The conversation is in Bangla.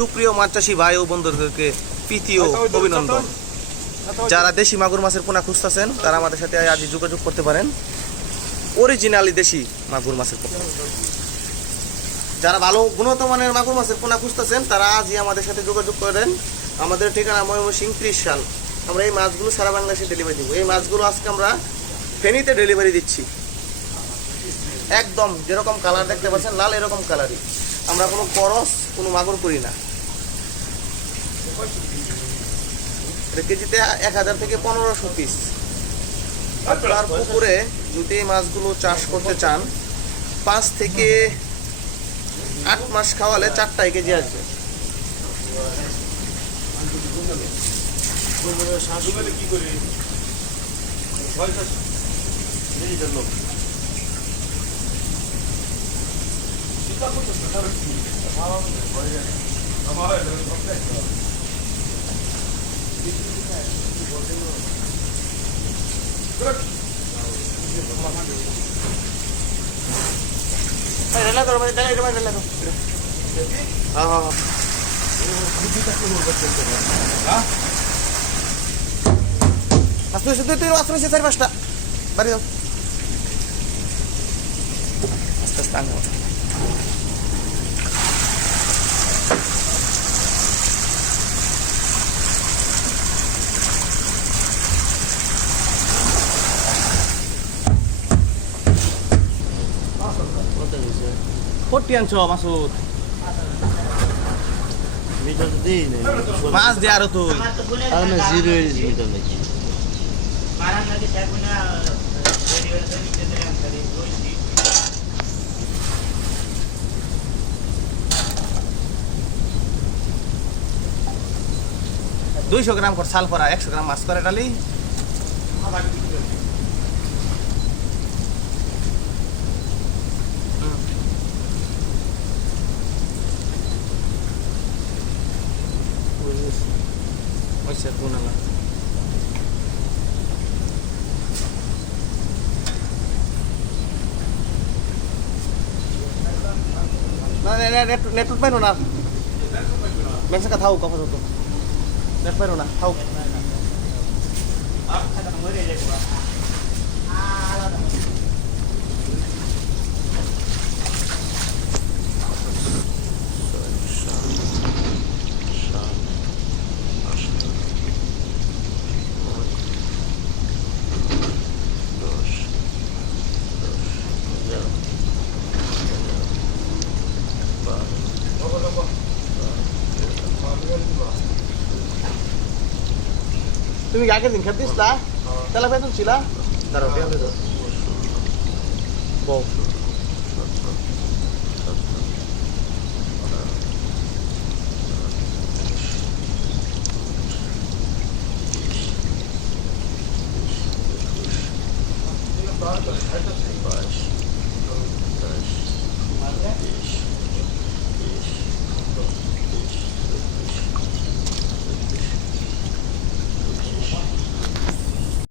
সুপ্রিয় মাছ চাষী ভাই ও বন্ধুদেরকে প্রীতি ও অভিনন্দন। যারা দেশি মাগুর মাছের পোনা খুঁজতেছেন তারা আমাদের সাথে আজ যোগাযোগ করতে পারেন। অরিজিনালি দেশি মাগুর মাছের পোনা। যারা ভালো গুণগত মানের মাগুর মাছের পোনা খুঁজতেছেন তারা আজই আমাদের সাথে যোগাযোগ করেন। আমাদের ঠিকানা ময়মনসিংহ 30 সাল। আমরা এই মাছগুলো সারা বাংলাদেশে ডেলিভারি দিব। এই মাছগুলো আজকে আমরা ফেনীতে ডেলিভারি দিচ্ছি। একদম যেরকম কালার দেখতে পাচ্ছেন লাল, এরকম কালারই। আমরা কোনো করস কোনো মাগুর করি না। কেজিতে 1000 থেকে 1500 পিস। আপনার পুকুরে যদি এই মাছগুলো চাষ করতে চান 5 থেকে 8 মাস খাওয়ালে 4 কেজি আসবে। চারি-5টা বাড়ি যাও আস্তে আস্তে আনো। কোটি আনছো মাসুদ? মাছ দিয়ে আরো তো $200 গ্রাম করে সাল করা, 100 গ্রাম মাছ করে ডালি। নেট পাইনো না, মেনসাকা থাও কথা হতো নেট পাইনো না থাও। তুমি আগের দিন খেতে দিসলা তেলা বেতন ছিল দাঁড়াও বউ